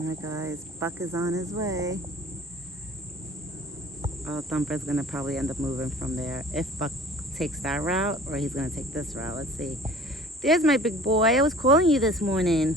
Alright guys, Buck is on his way. Oh, Thumper's gonna probably end up moving from there. If Buck takes that route, or he's gonna take this route. Let's see. There's my big boy. I was calling you this morning.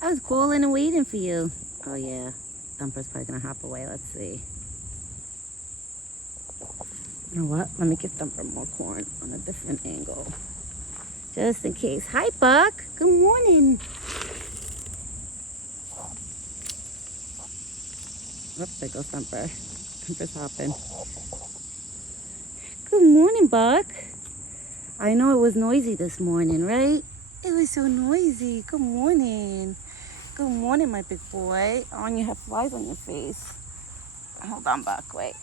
I was calling and waiting for you. Oh yeah, Thumper's probably gonna hop away. Let's see. You know what? Let me give Thumper more corn on a different angle. Just in case. Hi, Buck. Good morning. Oh, there goes Thumper. Thumper's hopping. Good morning, Buck. I know it was noisy this morning, right? It was so noisy. Good morning. Good morning, my big boy. Oh, and you have flies on your face. Hold on, Buck. Wait.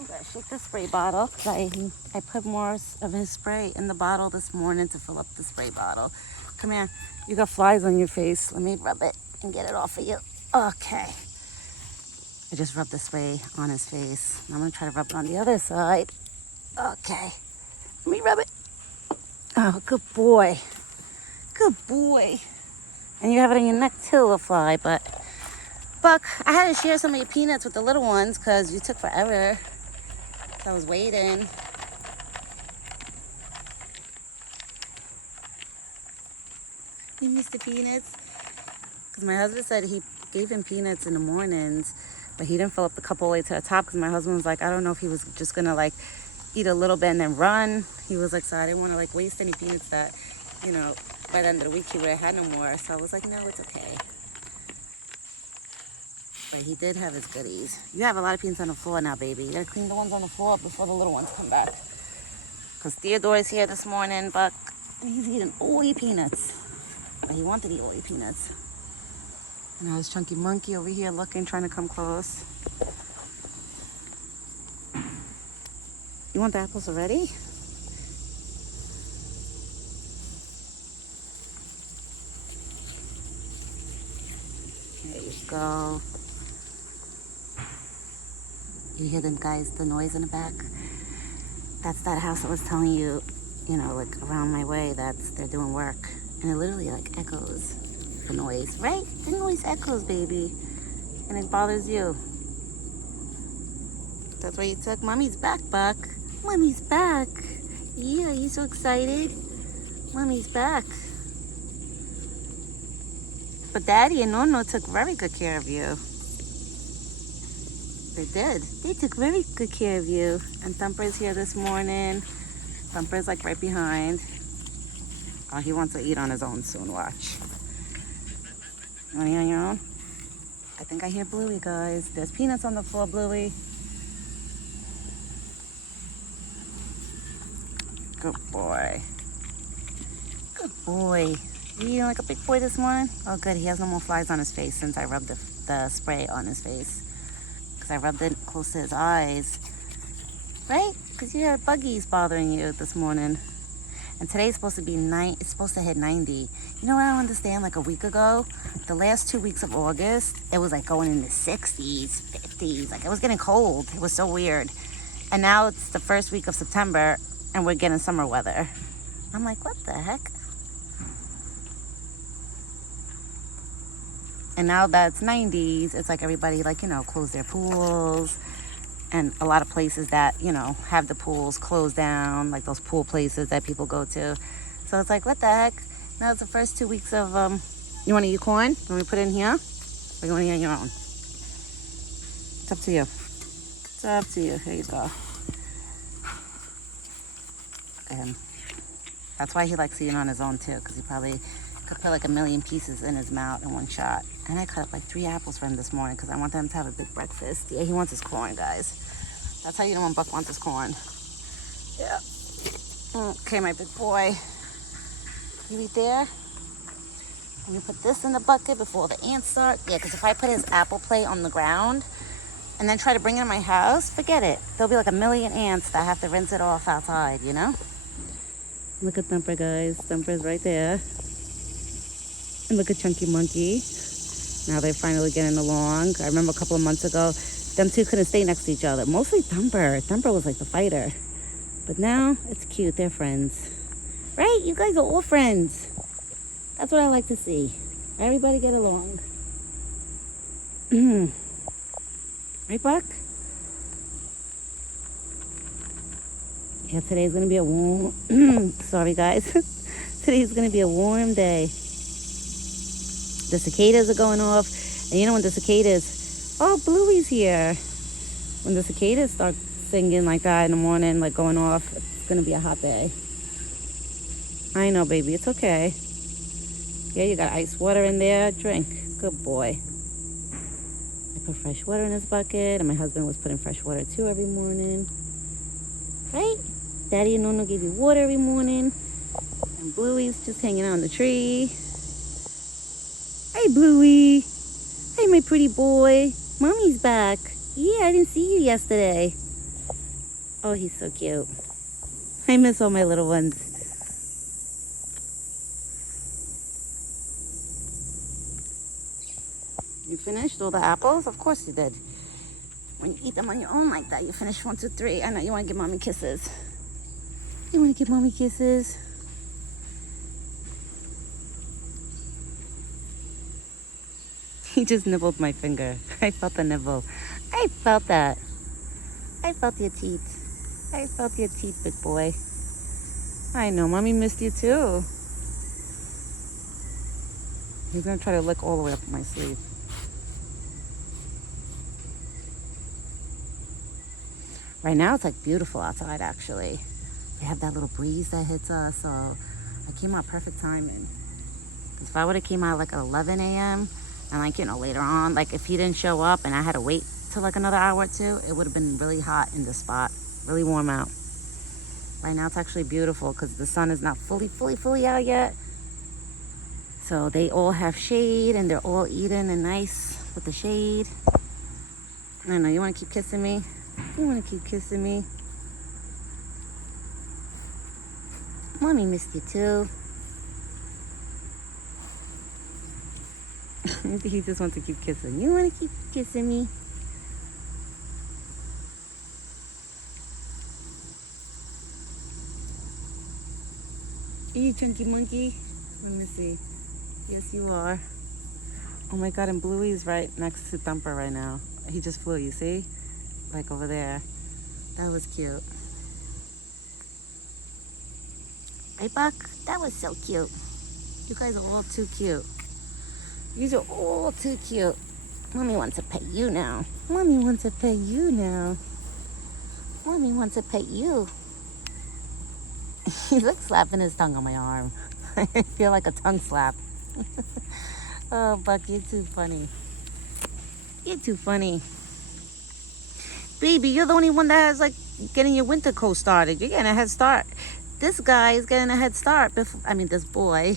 I gotta shake the spray bottle because I put more of his spray in the bottle this morning to fill up the spray bottle. Come here. You got flies on your face. Let me rub it and get it off of you. Okay. I just rubbed the spray on his face. I'm gonna try to rub it on the other side. Okay. Let me rub it. Oh, good boy. Good boy. And you have it on your neck too, a fly, but Buck, I had to share some of your peanuts with the little ones because you took forever. I was waiting. You missed the peanuts? Because my husband said he gave him peanuts in the mornings, but he didn't fill up the cup all the way to the top because my husband was like, I don't know if he was just gonna like eat a little bit and then run. He was like, so I didn't want to like waste any peanuts that, you know, by the end of the week he would have had no more. So I was like, no, it's okay. But he did have his goodies. You have a lot of peanuts on the floor now, baby. You gotta clean the ones on the floor before the little ones come back. Because Theodore is here this morning, Buck, and he's eating all your peanuts. But he wanted to eat all your peanuts. And I was Chunky Monkey over here looking, trying to come close. You want the apples already? There you go. You hear them guys, the noise in the back? That's that house I was telling you, you know, like around my way, they're doing work. And it literally like echoes the noise, right? The noise echoes, baby. And it bothers you. That's why you took Mommy's back, Buck. Mommy's back. Yeah, you so excited? Mommy's back. But Daddy and Nono took very good care of you. They did. They took very good care of you. And Thumper's here this morning. Thumper's like right behind. Oh, he wants to eat on his own soon, watch. You want to eat on your own? I think I hear Bluey, guys. There's peanuts on the floor, Bluey. Good boy. Good boy. You eating like a big boy this morning? Oh, good. He has no more flies on his face since I rubbed the spray on his face. Because I rubbed it close to his eyes. Right? Because you had buggies bothering you this morning. And today's supposed to be it's supposed to hit 90. You know what I don't understand? Like a week ago, the last 2 weeks of August, it was like going in the 60s, 50s. Like it was getting cold. It was so weird. And now it's the first week of September and we're getting summer weather. I'm like, what the heck? And now that it's 90s, it's like everybody like, you know, closed their pools. And a lot of places that, you know, have the pools closed down, like those pool places that people go to. So it's like, what the heck? Now it's the first 2 weeks of, you want to eat corn? You want me to put it in here? Or you want to eat on your own? It's up to you. It's up to you. Here you go. And that's why he likes eating on his own too, because he probably could put like a million pieces in his mouth in one shot. And I cut up like 3 apples for him this morning because I want him to have a big breakfast. Yeah, he wants his corn, guys. That's how you know when Buck wants his corn. Yeah. Okay, my big boy. You eat there? Let me put this in the bucket before the ants start. Yeah, because if I put his apple plate on the ground and then try to bring it in my house, forget it. There'll be like a million ants that have to rinse it off outside, you know? Look at Thumper, guys. Thumper's right there. And look at Chunky Monkey. Now they're finally getting along. I remember a couple of months ago, them two couldn't stay next to each other. Mostly Thumper. Thumper was like the fighter. But now it's cute. They're friends. Right? You guys are all friends. That's what I like to see. Everybody get along. Right, Buck? Yeah, today's gonna be a warm, sorry guys. Today's gonna be a warm day. The cicadas are going off. And you know when the cicadas, oh, Bluey's here. When the cicadas start singing like that in the morning, like going off, it's gonna be a hot day. I know, baby, it's okay. Yeah, you got ice water in there, drink. Good boy. I put fresh water in his bucket, and my husband was putting fresh water too every morning. Right? Daddy and Nono gave you water every morning. And Bluey's just hanging out on the tree. Hey, Bluey. Hey, my pretty boy. Mommy's back. Yeah, I didn't see you yesterday. Oh, he's so cute. I miss all my little ones. You finished all the apples? Of course you did. When you eat them on your own like that, you finish 1, 2, 3. I know you want to give mommy kisses. You want to give mommy kisses? He just nibbled my finger. I felt the nibble. I felt that. I felt your teeth. I felt your teeth, big boy. I know, mommy missed you too. He's gonna try to lick all the way up my sleeve. Right now it's like beautiful outside actually. We have that little breeze that hits us, so I came out perfect timing. Because if I would have came out like at 11 a.m. and like, you know, later on, like if he didn't show up and I had to wait till like another hour or two, it would have been really hot in this spot, really warm out. Right now it's actually beautiful because the sun is not fully out yet. So they all have shade and they're all eating and nice with the shade. I know, you want to keep kissing me? You want to keep kissing me? Mommy missed you too. He just wants to keep kissing. You want to keep kissing me? Are you chunky monkey? Let me see. Yes, you are. Oh my God, and Bluey's right next to Thumper right now. He just flew, you see? Like over there. That was cute. Right, Buck? That was so cute. You guys are all too cute. You are all too cute. Mommy wants to pet you now. Mommy wants to pet you now. Mommy wants to pet you. He's like slapping his tongue on my arm. I feel like a tongue slap. Oh, Buck, you're too funny. You're too funny. Baby, you're the only one that has like getting your winter coat started. You're getting a head start. This guy is getting a head start. This boy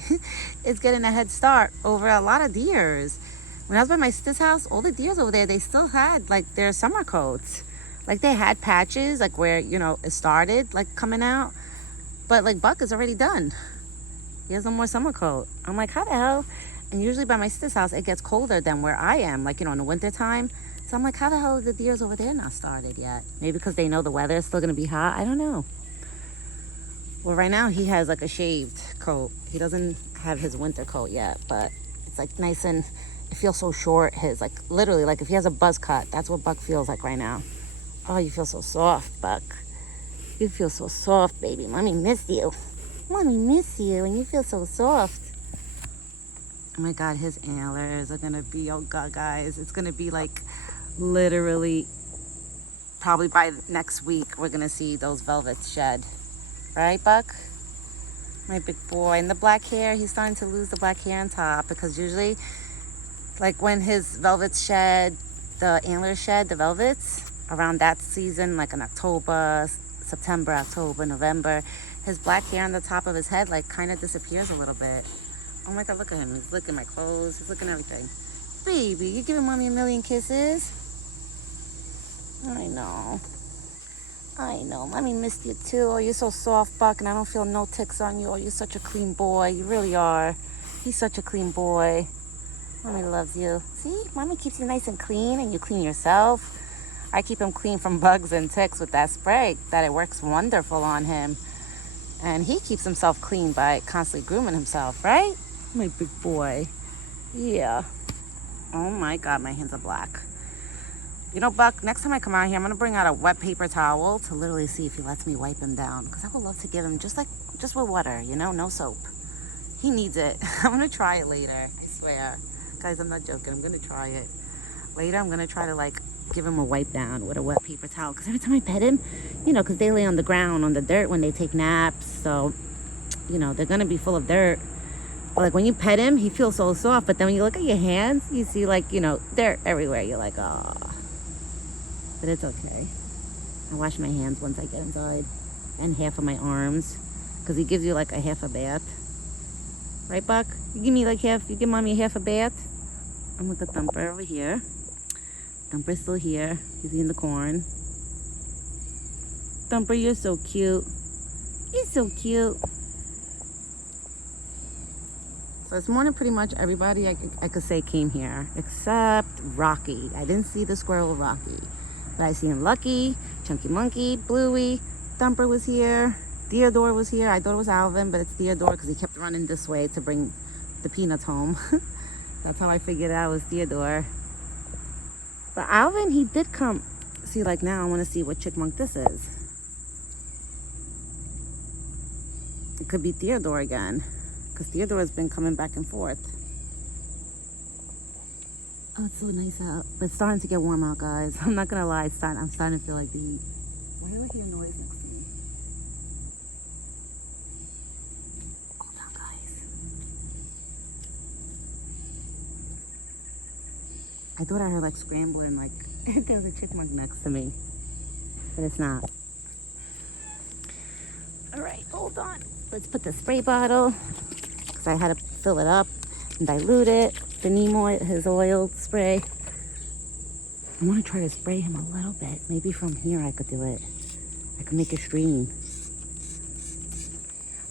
is getting a head start over a lot of deers. When I was by my sister's house, all the deers over there, they still had like their summer coats. Like they had patches like where, you know, it started like coming out. But like Buck is already done. He has no more summer coat. I'm like, how the hell? And usually by my sister's house, it gets colder than where I am, like, you know, in the winter time. So I'm like, how the hell are the deers over there not started yet? Maybe because they know the weather is still going to be hot. I don't know. Well, right now he has like a shaved coat. He doesn't have his winter coat yet, but it's like nice and it feels so short. His like literally like if he has a buzz cut, that's what Buck feels like right now. Oh, you feel so soft, Buck. You feel so soft, baby. Mommy missed you. Mommy miss you and you feel so soft. Oh my God, his antlers are gonna be, oh God, guys, it's gonna be like literally probably by next week we're gonna see those velvets shed. Right, Buck? My big boy. And the black hair, he's starting to lose the black hair on top because usually like when his velvets shed, the antlers shed, the velvets, around that season, like in October, September, October, November, his black hair on the top of his head like kind of disappears a little bit. Oh my God, look at him. He's licking my clothes. He's licking everything. Baby, you giving mommy a million kisses? I know. I know. Mommy missed you too. Oh, you're so soft, Buck, and I don't feel no ticks on you. Oh, you're such a clean boy. You really are. He's such a clean boy. Mommy loves you. See? Mommy keeps you nice and clean, and you clean yourself. I keep him clean from bugs and ticks with that spray. That it works wonderful on him. And he keeps himself clean by constantly grooming himself, right? My big boy. Yeah. Oh my God, my hands are black. You know, Buck, next time I come out here, I'm going to bring out a wet paper towel to literally see if he lets me wipe him down. Because I would love to give him just with water, you know, no soap. He needs it. I'm going to try it later, I swear. Guys, I'm not joking. I'm going to try it. Later, I'm going to try to, like, give him a wipe down with a wet paper towel. Because every time I pet him, you know, because they lay on the ground, on the dirt when they take naps. So, you know, they're going to be full of dirt. But, like, when you pet him, he feels so soft. But then when you look at your hands, you see, like, you know, dirt everywhere. You're like, oh. But it's okay. I wash my hands once I get inside. And half of my arms. Because he gives you like a half a bath. Right, Buck? You give me like half, you give mommy half a bath? I'm with the Thumper over here. Thumper's still here. He's eating the corn. Thumper, you're so cute. You're so cute. So this morning, pretty much everybody I could say came here. Except Rocky. I didn't see the squirrel Rocky. But I seen Lucky, Chunky Monkey, Bluey, Thumper was here, Theodore was here. I thought it was Alvin, but it's Theodore because he kept running this way to bring the peanuts home. That's how I figured out it was Theodore. But Alvin, he did come. See, like now I want to see what chickmunk this is. It could be Theodore again because Theodore has been coming back and forth. Oh, it's so nice out. But it's starting to get warm out, guys. I'm not gonna lie, I'm starting to feel like the heat. Why do I hear noise next to me? Hold on, guys. I thought I heard like scrambling, like there was a chipmunk next to me. But it's not. Alright, hold on. Let's put the spray bottle. Because I had to fill it up and dilute it. The neem oil, his oil spray. I want to try to spray him a little bit. Maybe from here I could do it. I could make a stream.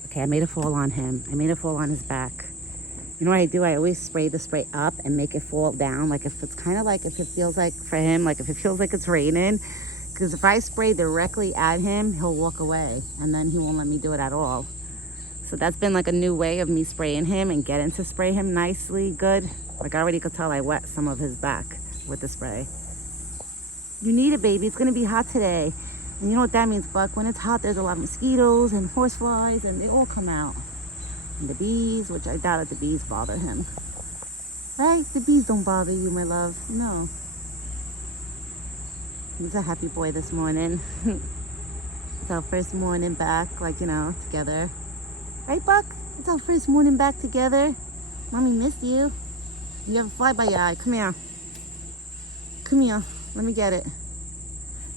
Okay, I made a fall on him. I made a fall on his back. You know what I do? I always spray the spray up and make it fall down. Like if it's kind of like if it feels like for him, like if it feels like it's raining. Because if I spray directly at him, he'll walk away. And then he won't let me do it at all. So that's been like a new way of me spraying him and getting to spray him nicely good. Like I already could tell I wet some of his back with the spray. You need it, baby. It's gonna be hot today. And you know what that means, Buck? When it's hot, there's a lot of mosquitoes and horseflies and they all come out. And the bees, which I doubt that the bees bother him. Right? The bees don't bother you, my love. No. He's a happy boy this morning. It's our first morning back, like, you know, together. Right, Buck? It's our first morning back together. Mommy missed you. You have a fly by your eye. Come here. Come here. Let me get it.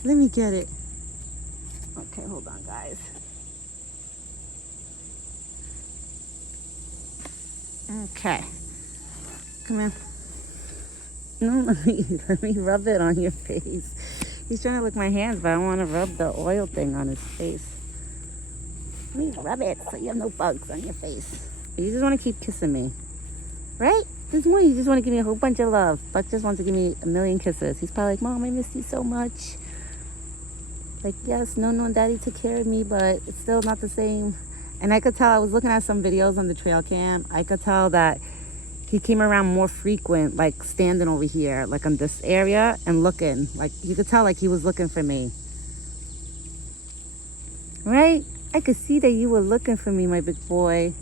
Let me get it. Okay, hold on, guys. Okay. Come here. No, let me rub it on your face. He's trying to lick my hands, but I want to rub the oil thing on his face. Let me rub it so you have no bugs on your face. But you just want to keep kissing me. Right? This morning you just want to give me a whole bunch of love. Buck just wants to give me a million kisses. He's probably like, Mom, I miss you so much. Like, yes, no, Daddy took care of me, but it's still not the same. And I could tell, I was looking at some videos on the trail cam. I could tell that he came around more frequent, like standing over here, like on this area and looking. Like, you could tell like he was looking for me. Right? I could see that you were looking for me, my big boy.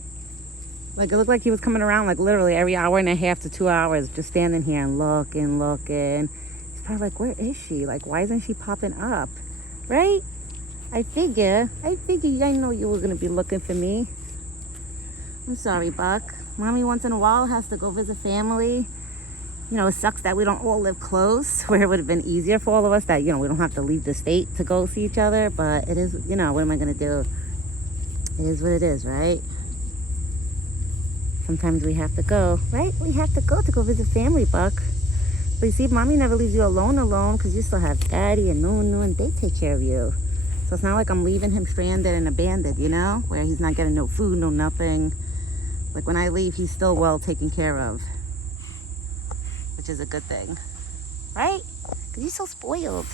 Like, it looked like he was coming around like literally every hour and a half to 2 hours, just standing here and looking. He's probably like, where is she? Like, why isn't she popping up? Right? I figure, I know you were gonna be looking for me. I'm sorry, Buck. Mommy once in a while has to go visit family. You know, it sucks that we don't all live close, where it would have been easier for all of us that, you know, we don't have to leave the state to go see each other, but it is, you know, what am I gonna do? It is what it is, right? Sometimes we have to go, right? We have to go visit family, Buck. But you see, Mommy never leaves you alone, because you still have Daddy and Nunu, and they take care of you. So it's not like I'm leaving him stranded and abandoned, you know? Where he's not getting no food, no nothing. Like when I leave, he's still well taken care of. Which is a good thing. Right? Because you're so spoiled.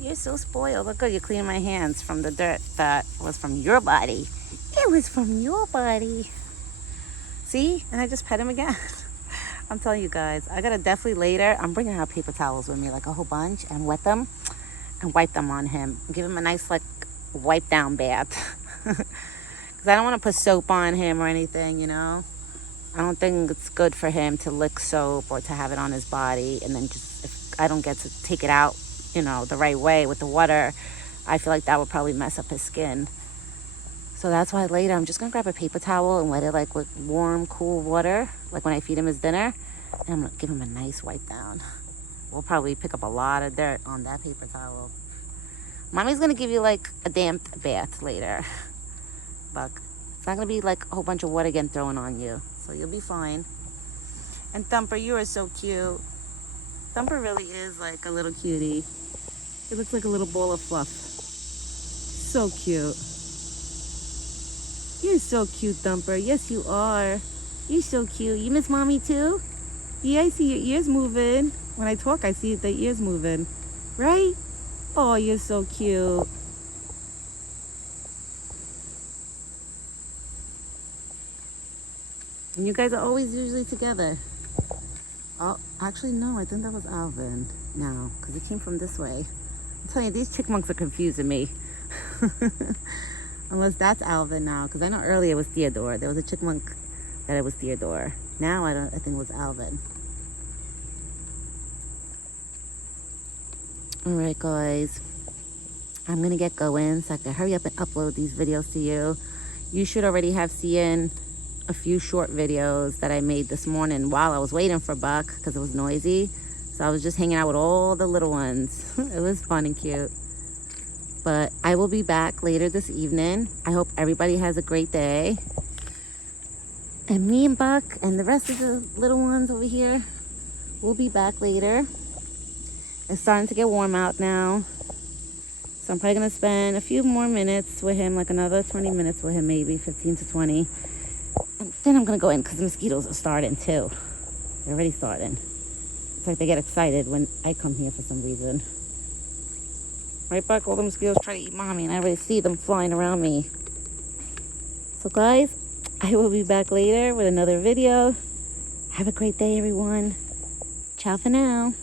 You're so spoiled. Look, you're cleaning my hands from the dirt that was from your body. It was from your body. See? And I just pet him again. I'm telling you guys, I gotta definitely later, I'm bringing out paper towels with me, like a whole bunch, and wet them and wipe them on him. Give him a nice, like, wipe down bath. Because I don't want to put soap on him or anything, you know? I don't think it's good for him to lick soap or to have it on his body. And then just, if I don't get to take it out, you know, the right way with the water, I feel like that would probably mess up his skin. So that's why later I'm just going to grab a paper towel and wet it like with warm, cool water, like when I feed him his dinner. And I'm going to give him a nice wipe down. We'll probably pick up a lot of dirt on that paper towel. Mommy's going to give you like a damp bath later. Buck. It's not going to be like a whole bunch of water again thrown on you. So you'll be fine. And Thumper, you are so cute. Thumper really is like a little cutie. He looks like a little ball of fluff. So cute. You're so cute, Thumper. Yes, you are. You're so cute. You miss Mommy too? Yeah, I see your ears moving. When I talk, I see the ears moving. Right? Oh, you're so cute. And you guys are always usually together. Oh, actually, no, I think that was Alvin now, because it came from this way. I'm telling you, these chipmunks are confusing me. Unless that's Alvin now, because I know earlier it was Theodore. There was a chipmunk that it was Theodore. Now I think it was Alvin. All right, guys. I'm going to get going so I can hurry up and upload these videos to you. You should already have seen a few short videos that I made this morning while I was waiting for Buck because it was noisy. So I was just hanging out with all the little ones. It was fun and cute. But I will be back later this evening. I hope everybody has a great day. And me and Buck and the rest of the little ones over here will be back later. It's starting to get warm out now. So I'm probably going to spend a few more minutes with him, like another 20 minutes with him, maybe 15 to 20. And then I'm going to go in because the mosquitoes are starting too. They're already starting. It's like they get excited when I come here for some reason. Right, Buck? All the mosquitoes try to eat Mommy and I already see them flying around me. So guys, I will be back later with another video. Have a great day, everyone. Ciao for now.